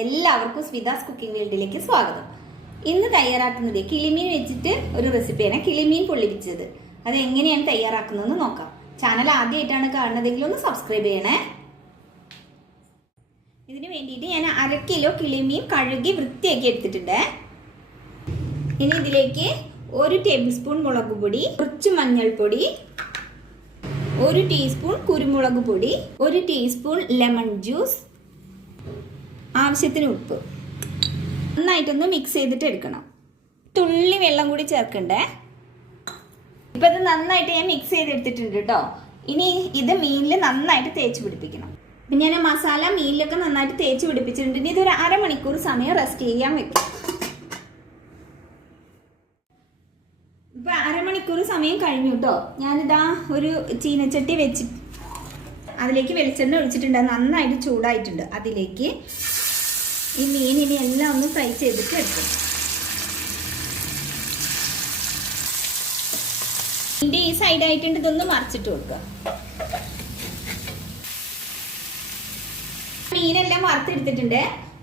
എല്ലാവർക്കും സ്വിതാസ് കുക്കിംഗ് വേൾഡിലേക്ക് സ്വാഗതം. ഇന്ന് തയ്യാറാക്കുന്നത് കിളിമീൻ വെച്ചിട്ട് ഒരു റെസിപ്പിയാണ് കിളിമീൻ പൊള്ളിപ്പിച്ചത്. അത് എങ്ങനെയാണ് തയ്യാറാക്കുന്നതെന്ന് നോക്കാം. ചാനൽ ആദ്യമായിട്ടാണ് കാണുന്നതെങ്കിൽ ഒന്ന് സബ്സ്ക്രൈബ് ചെയ്യണേ. ഇതിന് വേണ്ടിയിട്ട് ഞാൻ അര കിലോ കിളിമീൻ കഴുകി വൃത്തിയാക്കി എടുത്തിട്ടുണ്ട്. ഇനി ഇതിലേക്ക് ഒരു ടേബിൾ സ്പൂൺ മുളക് പൊടി കുറച്ച് മഞ്ഞൾപ്പൊടി ഒരു ടീസ്പൂൺ കുരുമുളക് പൊടി ഒരു ടീസ്പൂൺ ലെമൺ ജ്യൂസ് ആവശ്യത്തിന് ഉപ്പ്. നന്നായിട്ടൊന്ന് മിക്സ് ചെയ്തിട്ട് എടുക്കണം. തുള്ളി വെള്ളം കൂടി ചേർക്കണ്ടേ? ഇപ്പൊ ഇത് നന്നായിട്ട് ഞാൻ മിക്സ് ചെയ്തെടുത്തിട്ടുണ്ട് കേട്ടോ ഇനി ഇത് മീനിൽ നന്നായിട്ട് തേച്ച് പിടിപ്പിക്കണം. അപ്പം ഞാൻ മസാല മീനിലൊക്കെ നന്നായിട്ട് തേച്ച് പിടിപ്പിച്ചിട്ടുണ്ട്. ഇനി ഇതൊരു അരമണിക്കൂർ സമയം റെസ്റ്റ് ചെയ്യാൻ വെക്കും. ഇപ്പൊ അരമണിക്കൂർ സമയം കഴിഞ്ഞു കേട്ടോ ഞാനിതാ ഒരു ചീനച്ചട്ടി വെച്ച് അതിലേക്ക് വെളിച്ചെണ്ണ ഒഴിച്ചിട്ടുണ്ട്. നന്നായിട്ട് ചൂടായിട്ടുണ്ട്. അതിലേക്ക് ഈ മീനിനെ എല്ലാം ഒന്ന് ഫ്രൈ ചെയ്തിട്ട് എടുക്കും ഇതിന്റെ ഈ സൈഡ് ആയിട്ടുണ്ട് ഇതൊന്ന് മറിച്ചിട്ട് കൊടുക്കുക. മീനെല്ലാം വറുത്തെടുത്തിട്ടുണ്ട്.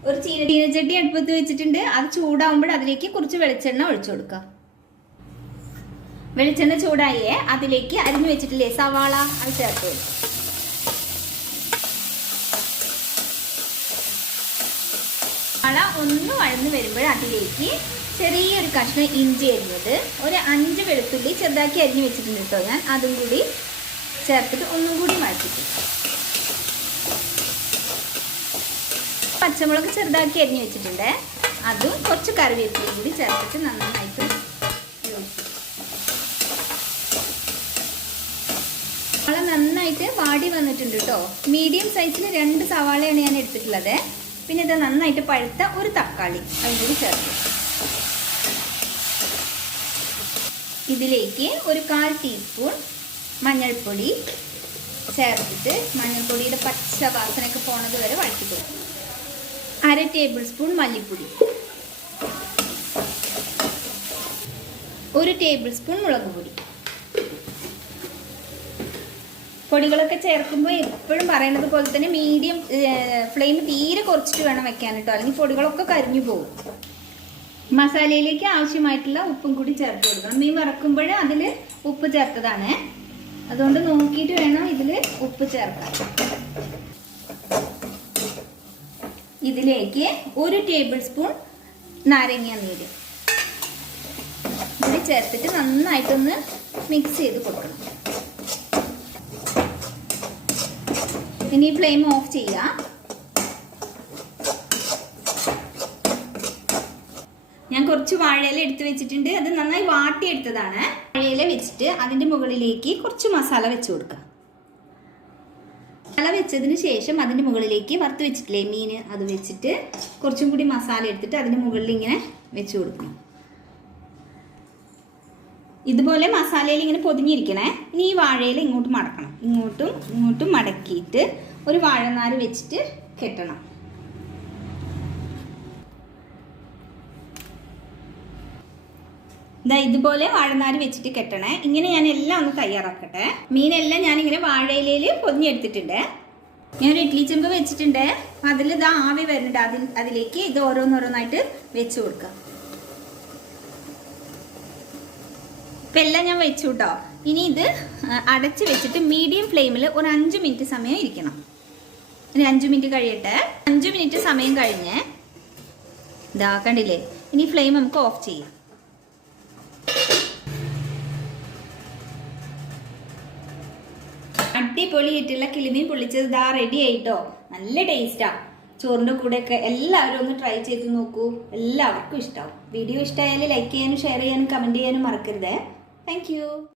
ഒരു ചീന ചീനച്ചട്ടി അടുപ്പത്ത് വെച്ചിട്ടുണ്ട്. അത് ചൂടാവുമ്പോൾ അതിലേക്ക് കുറച്ച് വെളിച്ചെണ്ണ ഒഴിച്ചു കൊടുക്കുക. വെളിച്ചെണ്ണ ചൂടായേ അതിലേക്ക് അരിഞ്ഞു വെച്ചിട്ടില്ലേ സവാള അത് ചേർത്ത് കൊടുക്കുക. സവാള ഒന്ന് വഴന്ന് വരുമ്പോൾ അതിലേക്ക് ചെറിയൊരു കഷ്ണം ഇഞ്ചി അരിഞ്ഞത്. ഒരു അഞ്ച് വെളുത്തുള്ളി ചെറുതാക്കി അരിഞ്ഞ് വെച്ചിട്ടുണ്ട് കേട്ടോ ഞാൻ. അതും കൂടി ചേർത്തിട്ട് ഒന്നും കൂടി വഴറ്റിട്ട് പച്ചമുളക് ചെറുതാക്കി അരിഞ്ഞ് വെച്ചിട്ടുണ്ട്. അതും കുറച്ച് കറിവേപ്പിലയും കൂടി ചേർത്തിട്ട് നന്നായിട്ട് സവാള നന്നായിട്ട് വാടി വന്നിട്ടുണ്ട് കേട്ടോ. മീഡിയം സൈസിൽ രണ്ട് സവാളയാണ് ഞാൻ എടുത്തിട്ടുള്ളത്. പിന്നെ ഇത് നന്നായിട്ട് പഴുത്ത ഒരു തക്കാളി അതും കൂടി ചേർക്കും. ഇതിലേക്ക് ഒരു കാൽ ടീസ്പൂൺ മഞ്ഞൾപ്പൊടി ചേർത്തിട്ട് മഞ്ഞൾപ്പൊടിയുടെ പച്ച വാസനയൊക്കെ പോണത് വരെ വഴറ്റി കൊടുക്കും. അര ടേബിൾ സ്പൂൺ മല്ലിപ്പൊടി. ഒരു ടേബിൾ സ്പൂൺ മുളക് പൊടി. പൊടികളൊക്കെ ചേർക്കുമ്പോൾ എപ്പോഴും പറയുന്നത് പോലെ തന്നെ മീഡിയം ഫ്ലെയിം തീരെ കുറച്ചിട്ട് വേണം വെക്കാൻ കേട്ടോ. അല്ലെങ്കിൽ പൊടികളൊക്കെ കരിഞ്ഞു പോകും. മസാലയിലേക്ക് ആവശ്യമായിട്ടുള്ള ഉപ്പും കൂടി ചേർത്ത് കൊടുക്കണം. മീൻ വറക്കുമ്പോൾ അതിൽ ഉപ്പ് ചേർത്തതാണ്. അതുകൊണ്ട് നോക്കിയിട്ട് വേണം ഇതിൽ ഉപ്പ് ചേർക്കാൻ. ഇതിലേക്ക് ഒരു ടേബിൾ സ്പൂൺ നാരങ്ങ നീര് ഇത് ചേർത്തിട്ട് നന്നായിട്ടൊന്ന് മിക്സ് ചെയ്ത് കൊടുക്കണം. ഇനി ഫ്ലെയിം ഓഫ് ചെയ്യാം. ഞാൻ കുറച്ച് വാഴയില എടുത്ത് വെച്ചിട്ടുണ്ട്. അത് നന്നായി വാട്ടിയെടുത്തതാണ്. വാഴയില വെച്ചിട്ട് അതിന്റെ മുകളിലേക്ക് കുറച്ച് മസാല വെച്ച് കൊടുക്കുക മസാല വെച്ചതിന് ശേഷം അതിന്റെ മുകളിലേക്ക് വറുത്ത് വെച്ചിട്ടില്ലേ മീൻ? അത് വെച്ചിട്ട് കുറച്ചും കൂടി മസാല എടുത്തിട്ട് അതിന്റെ മുകളിൽ ഇങ്ങനെ വെച്ച് കൊടുക്കണം. ഇതുപോലെ മസാലയിൽ ഇങ്ങനെ പൊതിഞ്ഞിരിക്കണേ. ഇനി ഈ വാഴയിൽ ഇങ്ങോട്ട് മടക്കണം. ഇങ്ങോട്ടും ഇങ്ങോട്ടും മടക്കിയിട്ട് ഒരു വാഴനാര് വെച്ചിട്ട് കെട്ടണം. ഇതാ ഇതുപോലെ വാഴനാര് വെച്ചിട്ട് കെട്ടണേ. ഇങ്ങനെ ഞാൻ എല്ലാം ഒന്ന് തയ്യാറാക്കട്ടെ. മീനെല്ലാം ഞാൻ ഇങ്ങനെ വാഴയിലയിൽ പൊതിഞ്ഞെടുത്തിട്ടുണ്ട്. ഞാൻ ഒരു ഇഡ്ലി ചെമ്പ് വെച്ചിട്ടുണ്ട്. അതിൽ ഇത് ആവി വരുന്നുണ്ട്. അതിൽ അതിലേക്ക് ഇത് ഓരോന്നോരോന്നായിട്ട് വെച്ച് കൊടുക്കാം. ഇപ്പം എല്ലാം ഞാൻ വെച്ചു കേട്ടോ ഇനി ഇത് അടച്ച് വെച്ചിട്ട് മീഡിയം ഫ്ലെയിമിൽ ഒരു അഞ്ച് മിനിറ്റ് സമയം ഇരിക്കണം. ഒരു അഞ്ച് മിനിറ്റ് കഴിയട്ടെ. അഞ്ച് മിനിറ്റ് സമയം കഴിഞ്ഞ് ഇതാ കണ്ടില്ലേ? ഇനി ഫ്ലെയിം നമുക്ക് ഓഫ് ചെയ്യാം. അടിപൊളിയായിട്ടുള്ള കിളിമീൻ പൊള്ളിച്ചത് ഇതാ റെഡി ആയിട്ടോ. നല്ല ടേസ്റ്റാ ചോറിന്റെ കൂടെയൊക്കെ എല്ലാവരും ഒന്ന് ട്രൈ ചെയ്ത് നോക്കൂ. എല്ലാവർക്കും ഇഷ്ടമാവും വീഡിയോ ഇഷ്ടമായാൽ ലൈക്ക് ചെയ്യാനും ഷെയർ ചെയ്യാനും കമന്റ് ചെയ്യാനും മറക്കരുത്. Thank you.